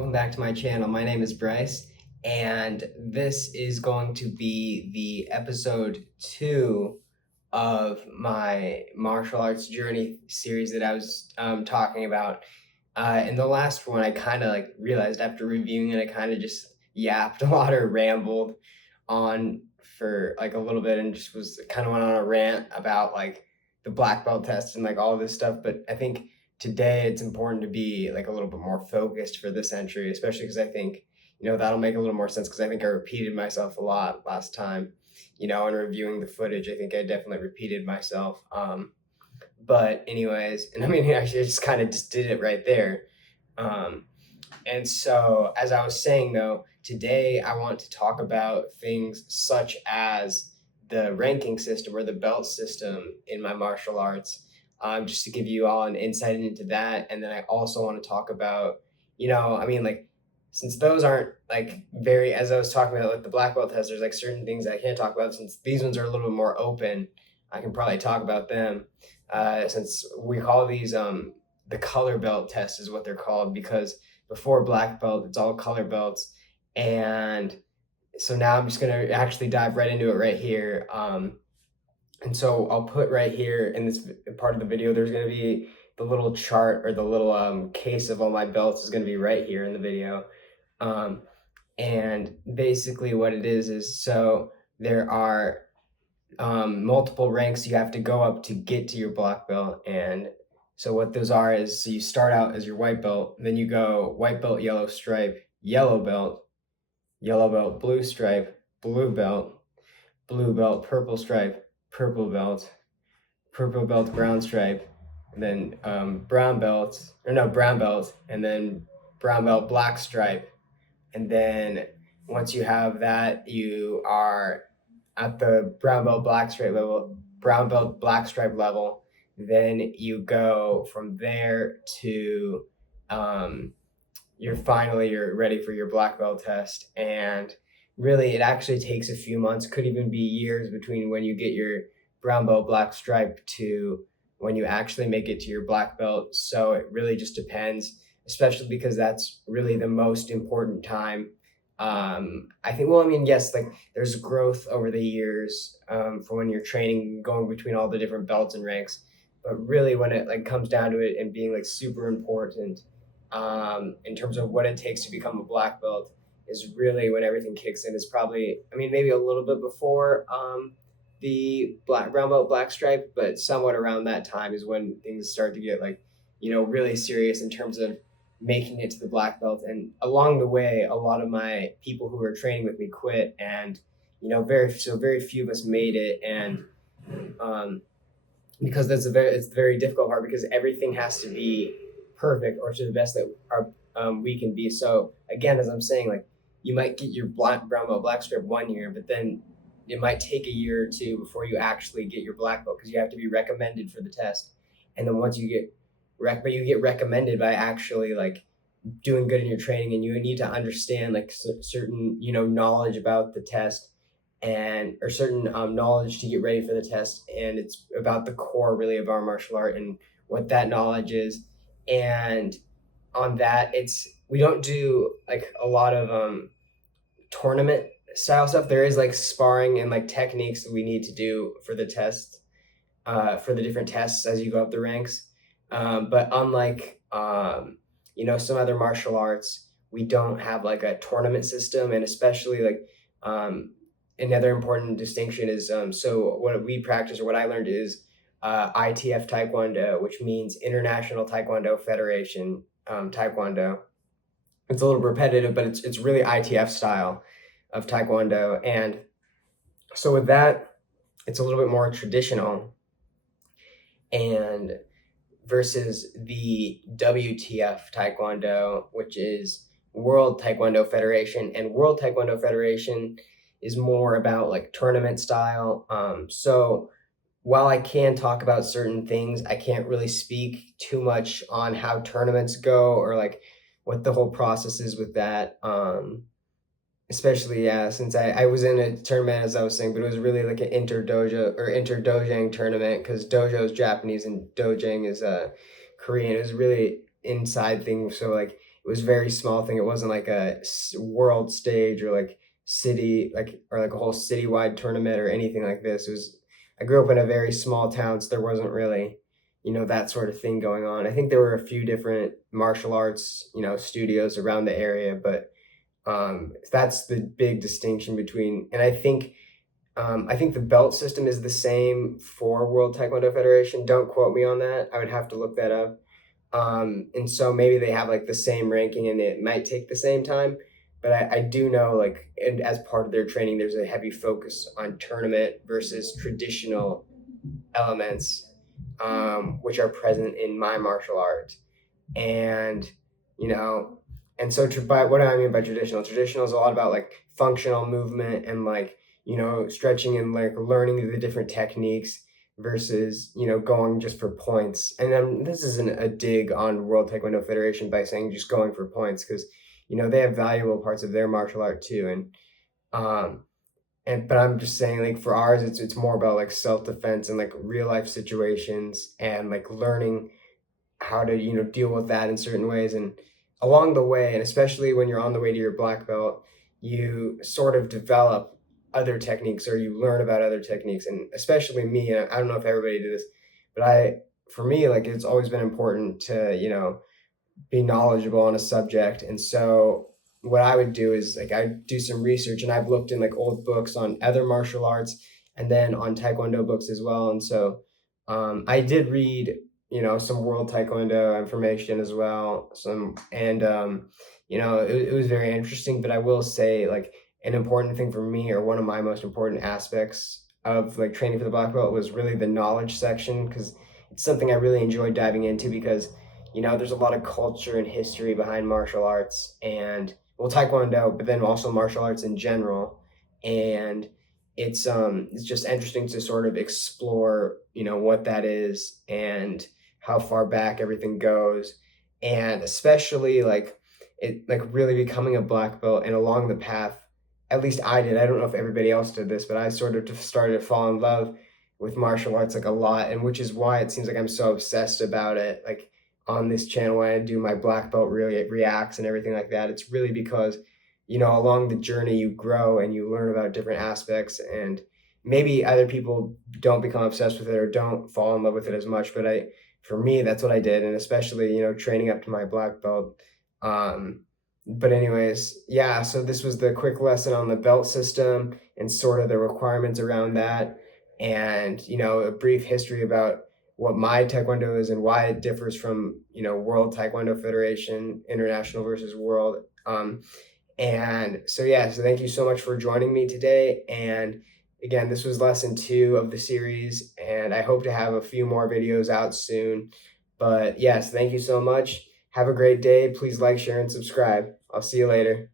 welcome back to my channel. My name is Bryce, and this is going to be the episode 2 of my martial arts journey series that I was talking about. In the last one, I kind of realized after reviewing it, I kind of just yapped a lot or rambled on for a little bit and just was kind of went on a rant about the black belt test and all this stuff. But I think today it's important to be a little bit more focused for this entry, especially because I think that'll make a little more sense because I think I repeated myself a lot last time. In reviewing the footage, I think I definitely repeated myself. But anyways, and I mean, I just kind of just did it right there. And so, as I was saying though, today I want to talk about things such as the ranking system or the belt system in my martial arts, just to give you all an insight into that. And then I also want to talk about, since those aren't very, as I was talking about the black belt test, there's certain things I can't talk about. Since these ones are a little bit more open, I can probably talk about them. Since we call these the color belt test is what they're called, because before black belt, it's all color belts. And so now I'm just going to actually dive right into it right here. And so I'll put right here in this part of the video, there's going to be the little chart or the little case of all my belts is going to be right here in the video. And basically what it is so there are multiple ranks you have to go up to get to your black belt. And so what those are is, so you start out as your white belt, then you go white belt, yellow stripe, yellow belt, blue stripe, blue belt, purple stripe, purple belt, brown stripe, and then brown belt, and then brown belt, black stripe. And then once you have that, you are at the brown belt, black stripe level. Then you go from there to you're ready for your black belt test. And really it actually takes a few months, could even be years, between when you get your brown belt, black stripe to when you actually make it to your black belt. So it really just depends, especially because that's really the most important time. I think, yes, there's growth over the years from when you're training, going between all the different belts and ranks. But really when it comes down to it and being super important in terms of what it takes to become a black belt is really when everything kicks in. Is probably, maybe a little bit before the brown belt, black stripe, but somewhat around that time is when things start to get really serious in terms of making it to the black belt. And along the way, a lot of my people who were training with me quit, and very few of us made it. And because it's the very difficult part, because everything has to be perfect or to the best that we can be. So again, as I'm saying, you might get your brown belt, black stripe 1 year, but then it might take a year or two before you actually get your black belt, because you have to be recommended for the test. And then once you get recommended by actually doing good in your training, and you need to understand certain knowledge about the test, and or certain knowledge to get ready for the test. And it's about the core really of our martial art and what that knowledge is. And on that, we don't do a lot of tournament style stuff. There is sparring and techniques that we need to do for the test, for the different tests as you go up the ranks. But unlike some other martial arts, we don't have a tournament system. And especially another important distinction is so what we practice, or what I learned, is ITF Taekwondo, which means International Taekwondo Federation Taekwondo. It's a little repetitive, but it's really ITF style of Taekwondo. And so with that, it's a little bit more traditional, and versus the WTF Taekwondo, which is World Taekwondo Federation. And World Taekwondo Federation is more about tournament style. So while I can talk about certain things, I can't really speak too much on how tournaments go, or what the whole process is with that. Especially, since I was in a tournament, as I was saying, but it was really an inter-dojang tournament, because dojo is Japanese and dojang is Korean. It was really inside thing. So it was a very small thing. It wasn't like a world stage or like city, like, or like a whole citywide tournament or anything like this. It was, I grew up in a very small town, so there wasn't really, that sort of thing going on. I think there were a few different martial arts, studios around the area, but that's the big distinction between, and I think the belt system is the same for World Taekwondo Federation. Don't quote me on that. I would have to look that up. And so maybe they have like the same ranking and it might take the same time. But I do know, like, and as part of their training, there's a heavy focus on tournament versus traditional elements, which are present in my martial art. And, you know, and so by what do I mean by traditional? Traditional is a lot about like functional movement and like, stretching and like learning the different techniques versus, going just for points. And then this isn't a dig on World Taekwondo Federation by saying just going for points, because, they have valuable parts of their martial art too. But I'm just saying, like, for ours, it's more about like self-defense and like real life situations and like learning how to deal with that in certain ways. And along the way, and especially when you're on the way to your black belt, you sort of develop other techniques, or you learn about other techniques. And especially me, and I don't know if everybody did this, but for me, like, it's always been important to be knowledgeable on a subject. And so what I would do is, like, I do some research, and I've looked in like old books on other martial arts and then on Taekwondo books as well. And so I did read, some World Taekwondo information as well. It was very interesting. But I will say, like, an important thing for me, or one of my most important aspects of like training for the black belt, was really the knowledge section, because it's something I really enjoyed diving into, because there's a lot of culture and history behind martial arts, and well, Taekwondo, but then also martial arts in general. And it's just interesting to sort of explore, what that is and how far back everything goes. And especially like it, like, really becoming a black belt and along the path, at least I did. I don't know if everybody else did this, but I sort of just started to fall in love with martial arts like a lot, and which is why it seems like I'm so obsessed about it. Like, on this channel, when I do my black belt really reacts and everything like that, it's really because along the journey you grow and you learn about different aspects, and maybe other people don't become obsessed with it or don't fall in love with it as much. But for me, that's what I did, and especially training up to my black belt. But anyways, yeah, so this was the quick lesson on the belt system and sort of the requirements around that, and a brief history about what my Taekwondo is and why it differs from World Taekwondo Federation, international versus world. And so yeah, so thank you so much for joining me today. And again, this was lesson 2 of the series, and I hope to have a few more videos out soon. But yes, thank you so much. Have a great day. Please like, share, and subscribe. I'll see you later.